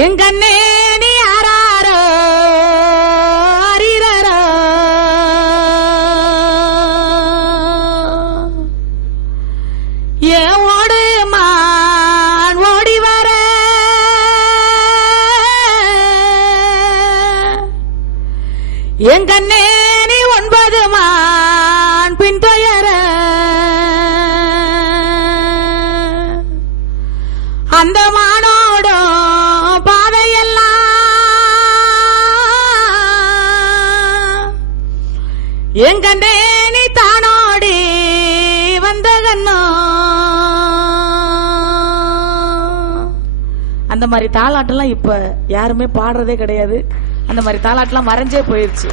என் கண்ணே நீ யாராரோ அறிரரோ ஏன் ஓடு மான் ஓடி வர என் கண்ணே நீ 9 மான் பின்தொயர அந்த மானோடோ பாதையெல்லாம் என் கண்ணே நீ தானோடி வந்த கண்ணோ. அந்த மாதிரி தாலாட்டெல்லாம் இப்ப யாருமே பாடுறதே கிடையாது. அந்த மாதிரி தாலாட்டெல்லாம் மறைஞ்சே போயிருச்சு.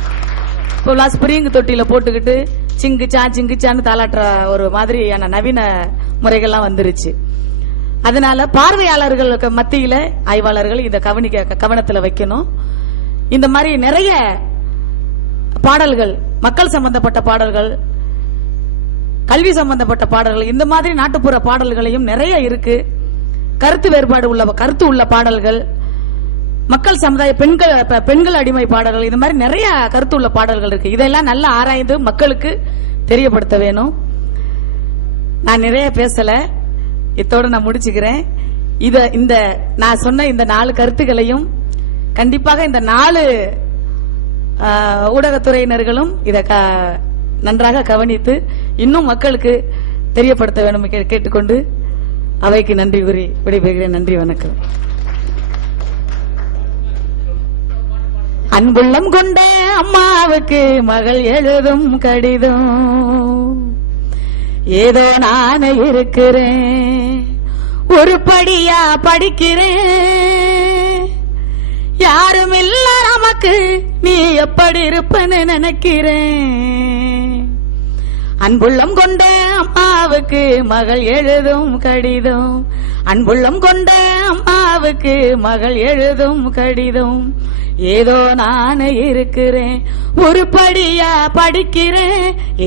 இப்போ ஸ்பிரிங் தொட்டியில போட்டுக்கிட்டு சிங்குச்சான்னு தாலாட்டுற ஒரு மாதிரியான நவீன முறைகள்லாம் வந்துருச்சு. அதனால பார்வையாளர்களுக்கு மத்தியில ஆய்வாளர்கள் இத கவனத்துல வைக்கணும். இந்த மாதிரி நிறைய பாடல்கள், மக்கள் சம்பந்தப்பட்ட பாடல்கள், கல்வி சம்பந்தப்பட்ட பாடல்கள், இந்த மாதிரி நாட்டுப்புற பாடல்களையும் நிறைய இருக்கு. கருத்து வேறுபாடு உள்ள பாடல்கள், மக்கள் சமுதாய பெண்கள் அடிமை பாடல்கள், இது மாதிரி நிறைய கருத்து உள்ள பாடல்கள் இருக்கு. இதெல்லாம் நல்லா ஆராய்ந்து மக்களுக்கு தெரியப்படுத்த வேணும். நான் நிறைய பேசல, இதோட நான் முடிச்சுக்கிறேன். இந்த நான் சொன்ன இந்த 4 கருத்துக்களையும் கண்டிப்பாக இந்த 4 ஊடகத்துறையினர்களும் இத நன்றாக கவனித்து இன்னும் மக்களுக்கு தெரியப்படுத்த வேண்டும் கேட்டுக்கொண்டு அவைக்கு நன்றி கூறி விடைபெறுகிறேன். நன்றி, வணக்கம். அன்புள்ளம் கொண்ட அம்மாவுக்கு மகள் எழுதும் கடிதம், ஏதோ நான் இருக்கிறேன், ஒரு படியா படிக்கிறேன், யாரும் இல்ல நமக்கு, நீ எப்படி இருப்பன்னு நினைக்கிறேன். அன்புள்ளம் கொண்ட அம்மாவுக்கு மகள் எழுதும் கடிதம், அன்புள்ளம் கொண்ட அம்மாவுக்கு மகள் எழுதும் கடிதம், ஏதோ நான் இருக்கிறேன், ஒரு படியா படிக்கிறேன்,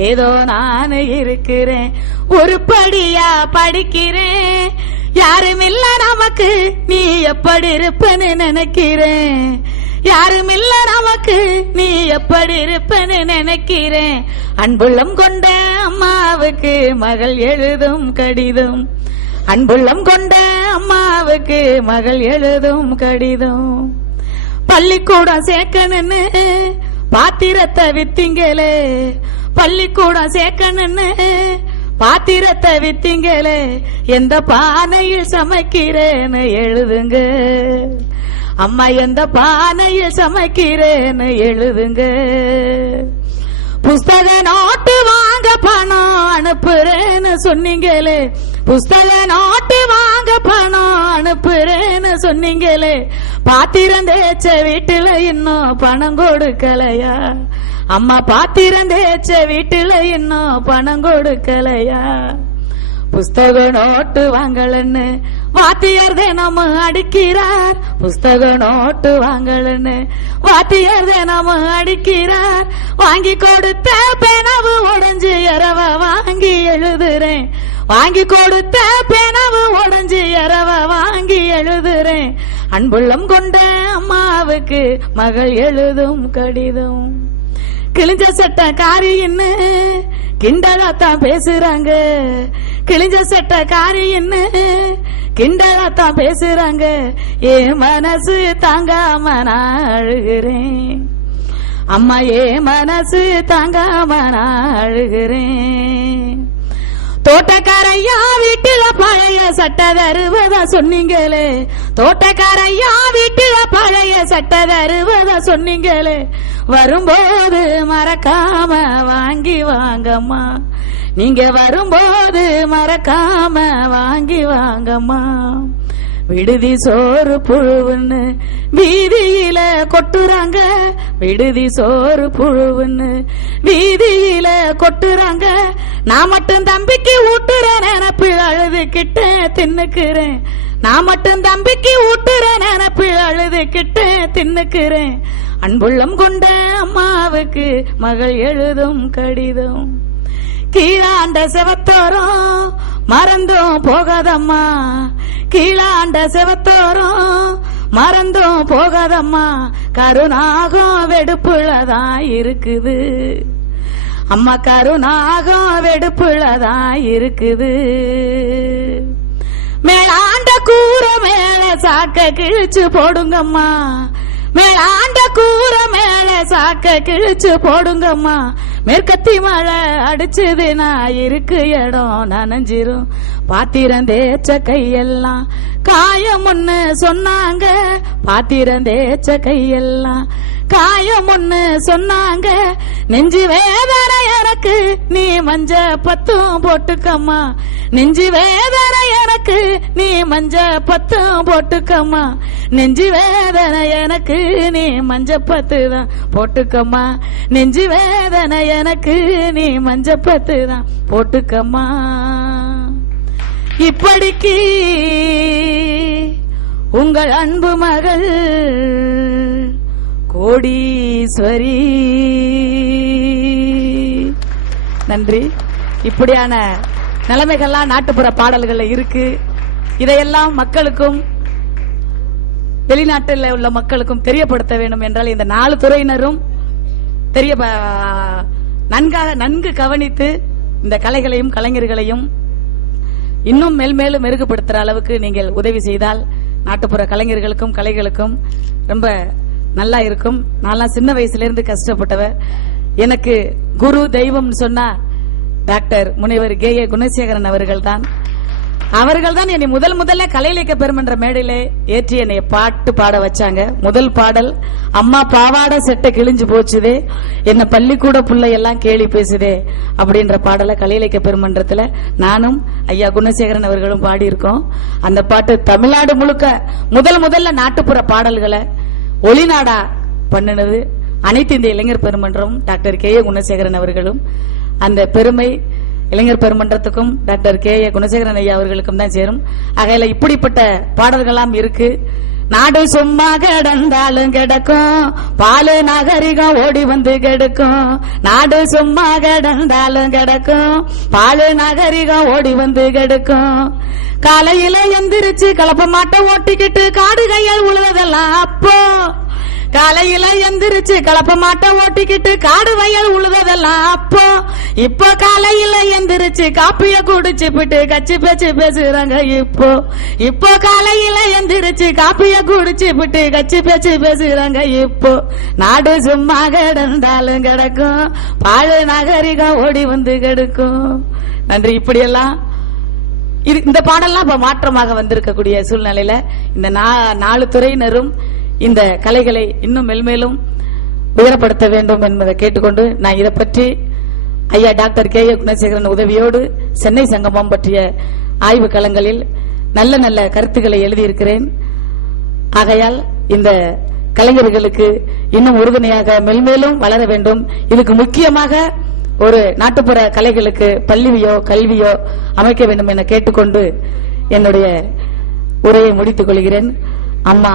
ஏதோ நான் இருக்கிறேன், ஒரு படியா படிக்கிறேன், யாரும் இல்ல நமக்கு, நீ எப்படி இருப்பன்னு நினைக்கிறேன், யாரும் இல்ல நமக்கு, நீ எப்படி இருப்பன்னு நினைக்கிறேன். அன்புள்ளம் கொண்ட அம்மாவுக்கு மகள் எழுதும் கடிதம், அன்புள்ளம் கொண்ட அம்மாவுக்கு மகள் எழுதும் கடிதம். பள்ளிக்கூடம் சேர்க்கணுன்னு பாத்திரத்தை வித்தீங்களே, பள்ளிக்கூடம் சேர்க்கணுன்னு பாத்திரத்தை வித்தீங்களே, எந்த பானையில் சமைக்கிறேன்னு எழுதுங்க அம்மா, எந்த பானையில் சமைக்கிறேன்னு எழுதுங்க. புஸ்தக நோட்டு வாங்க பணம் அனுப்புறேன்னு சொன்னீங்களே, புஸ்தக நோட்டு வாங்க பணம் அனுப்புறேன்னு சொன்னீங்களே, பாத்திரம் தேய்ச்ச வீட்டுல இன்னும் பணம் கொடுக்கலையா அம்மா, பாத்திரம் தேய்ச்ச வீட்டுல இன்னும் பணம் கொடுக்கலையா. புஸ்தக நோட்டு வாங்கலன்னு வாத்தியார் தினம் அடிக்கிறார், புஸ்தக நோட்டு வாங்கலன்னு வாத்தியார் தினம் அடிக்கிறார், வாங்கி கொடுத்த பேனாவு உடைஞ்சு இரவ வாங்கி எழுதுறேன், வாங்கி கொடுத்த பேனாவு உடைஞ்சு இரவ வாங்கி எழுதுறேன். அன்புள்ளம் கொண்ட அம்மாவுக்கு மகள் எழுதும் கடிதம். கிழிஞ்ச சட்ட காரின்னு கிண்டலாத்தான் பேசுறாங்க, கிழிஞ்ச சட்ட காரின்னு கிண்டலாத்தான் பேசுறாங்க, என் மனசு தாங்காம நான் அழுகிறேன் அம்மா, என் மனசு தாங்காம நான் அழுகிறேன். தோட்டக்காரையா வீட்டுல பழைய சட்டை தருவதா சொன்னீங்களே, தோட்டக்காரையா வீட்டுல பழைய சட்டை தருவதா சொன்னீங்களே, வரும்போது மறக்காம வாங்கி வாங்கம்மா, நீங்க வரும்போது மறக்காம வாங்கி வாங்கம்மா. விடுதி சோறு புழுவுன்னு வீதியில கொட்டுறாங்க, விடுதி சோறு புழுவுன்னு வீதியில கொட்டுறாங்க, நான் மட்டும் தம்பிக்கு ஊட்டுற நினைப்பில் அழுதுகிட்டு தின்னுக்கிறேன், நான் மட்டும் தம்பிக்கு ஊட்டுற நினைப்பில் அழுதுகிட்டு தின்னுக்கிறேன். அன்புள்ளம் கொண்ட அம்மாவுக்கு மகள் எழுதும் கடிதம். கீழாண்ட செவத்தோரம் மறந்தும் போகாதம்மா, கீழாண்ட செவத்தோரம் மறந்தும் போகாதம்மா கருநாகம் வெடுப்புள்ளதான் இருக்குது. அம்மா கருநாகம் வெடுப்புள்ளதான் இருக்குது. மேலாண்ட கூற மேல சாக்க கிழிச்சு போடுங்கம்மா, மேலாண்ட கூற மேல சாக்க கிழிச்சு போடுங்கம்மா. மேற்கத்தி மழை அடிச்சதுனா இருக்கு இடம் நனைஞ்சிரும். பாத்திரம் தேய்ச்ச கையெல்லாம் காயம் ஒண்ணு சொன்னாங்க, பாத்திரம் தேய்ச்ச கையெல்லாம் காயம் ஒண்ணு சொன்னாங்க. நெஞ்சு வேதனை எனக்கு நீ மஞ்ச பத்தும் போட்டுக்கம்மா, நெஞ்சு வேதனை எனக்கு நீ மஞ்ச பத்தும் போட்டுக்கம்மா. நெஞ்சு வேதனை எனக்கு நீ மஞ்ச பத்து தான் போட்டுக்கம்மா, நெஞ்சு வேதனை எனக்கு நீ மஞ்ச பத்து தான் போட்டுக்கம்மா. இப்படிக்கு உங்கள் அன்பு மகள் கோடீஸ்வரி. நன்றி. இப்படியான நிலைமைகள்லாம் நாட்டுப்புற பாடல்கள் இருக்கு. இதையெல்லாம் மக்களுக்கும் வெளிநாட்டில் உள்ள மக்களுக்கும் தெரியப்படுத்த வேண்டும் என்றால் இந்த 4 துறையினரும் நன்கு கவனித்து இந்த கலைகளையும் கலைஞர்களையும் இன்னும் மேல்மேலும் மெருகுபடுத்துற அளவுக்கு நீங்கள் உதவி செய்தால் நாட்டுப்புற கலைஞர்களுக்கும் கலைகளுக்கும் ரொம்ப நல்லா இருக்கும். நான் சின்ன வயசுல இருந்து கஷ்டப்பட்டவர். எனக்கு குரு தெய்வம் சொன்னா டாக்டர் முனைவர் கே.ஏ. குணசேகரன் அவர்கள் தான். என்னை முதல்ல கலை இலக்கிய பெருமன்ற மேடையிலே ஏற்றி என்னை பாட்டு பாட வச்சாங்க. முதல் பாடல் அம்மா பாவாடை செட்டை கிழிஞ்சு போச்சுதே, என்ன பள்ளிக்கூட புள்ளை எல்லாம் கேலி பேசுதே அப்படின்ற பாடலை கலை இலக்கிய பெருமன்றத்துல நானும் ஐயா குணசேகரன் அவர்களும் பாடி இருக்கோம். அந்த பாட்டு தமிழ்நாடு முழுக்க முதல்ல நாட்டுப்புற பாடல்களை ஒளிநாடா பண்ணினது அனைத்து இந்திய இளைஞர் பெருமன்றம் டாக்டர் கே.ஏ. குணசேகரன் அவர்களும். அந்த பெருமை இளைஞர் பெருமன்றத்துக்கும் டாக்டர் கே.ஏ. குணசேகரன் ஐயா அவர்களுக்கும் தான் சேரும். ஆகையில இப்படிப்பட்ட பாடல்களாம் இருக்கு. நாடு சும்மா கிடந்தாலும் கிடக்கும், பாலு நாகரிகம் ஓடி வந்து கெடுக்கும். நாடு சும்மா கிடந்தாலும் கிடக்கும், பாலு நாகரிகம் ஓடி வந்து கெடுக்கும். காலையில எந்திரிச்சு கலப்ப மாட்டை ஓட்டிக்கிட்டு காடு கையால் உழுவதெல்லாம் அப்போ, காலையில எந்திரிச்சு கலப்ப மாட்டை ஓட்டிக்கிட்டு காடு வயல் உழுவதெல்லாம் அப்போ. இப்போ காலையில எந்திரிச்சு காப்பிய குடிச்சு விட்டு கச்சி பேச்சு பேசுறாங்க இப்போ. இப்போ காலையில எந்திரிச்சு காப்பிய குடிச்சு விட்டு கச்சி பேச்சு பேசுறாங்க இப்போ. நாடு சும்மா கிடந்தாலும் கிடக்கும், பாழு நாகரிகம் ஓடி வந்து கெடுக்கும். நன்றி. இப்படியெல்லாம் இந்த பாடல்லாம் இப்ப மாற்றமாக வந்திருக்கக்கூடிய சூழ்நிலையில இந்த 4 துறையினரும் இந்த கலைகளை இன்னும் மெல்மேலும் உயரப்படுத்த வேண்டும் என்பதை கேட்டுக்கொண்டு நான் இதை பற்றி ஐயா டாக்டர் கே.ஏ. குணசேகரன் உதவியோடு சென்னை சங்கமம் பற்றிய ஆய்வு களங்களில் நல்ல நல்ல கருத்துக்களை எழுதியிருக்கிறேன். ஆகையால் இந்த கலைஞர்களுக்கு இன்னும் உறுதுணையாக மெல்மேலும் வளர வேண்டும். இதுக்கு முக்கியமாக ஒரு நாட்டுப்புற கலைகளுக்கு பள்ளியோ கல்வியோ அமைக்க வேண்டும் என கேட்டுக்கொண்டு என்னுடைய உரையை முடித்துக் கொள்கிறேன். அம்மா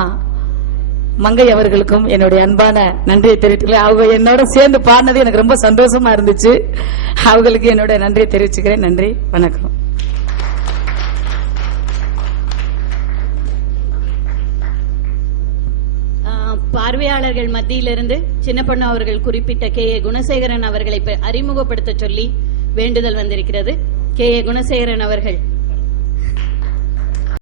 மங்கை அவர்களுக்கும் என்னுடைய அன்பான நன்றியை தெரிவித்துக்கிறேன். அவங்க என்னோட சேர்ந்து பாடினது எனக்கு ரொம்ப சந்தோஷமா இருந்துச்சு. அவங்களுக்கு என்னுடைய நன்றியை தெரிவிச்சுக்கிறேன். நன்றி, வணக்கம். பார்வையாளர்கள் மத்தியிலிருந்து சின்னப்பண்ணு அவர்கள் குறிப்பிட்ட கே.ஏ. குணசேகரன் அவர்களை அறிமுகப்படுத்த சொல்லி வேண்டுதல் வந்திருக்கிறது. கே.ஏ. குணசேகரன் அவர்கள்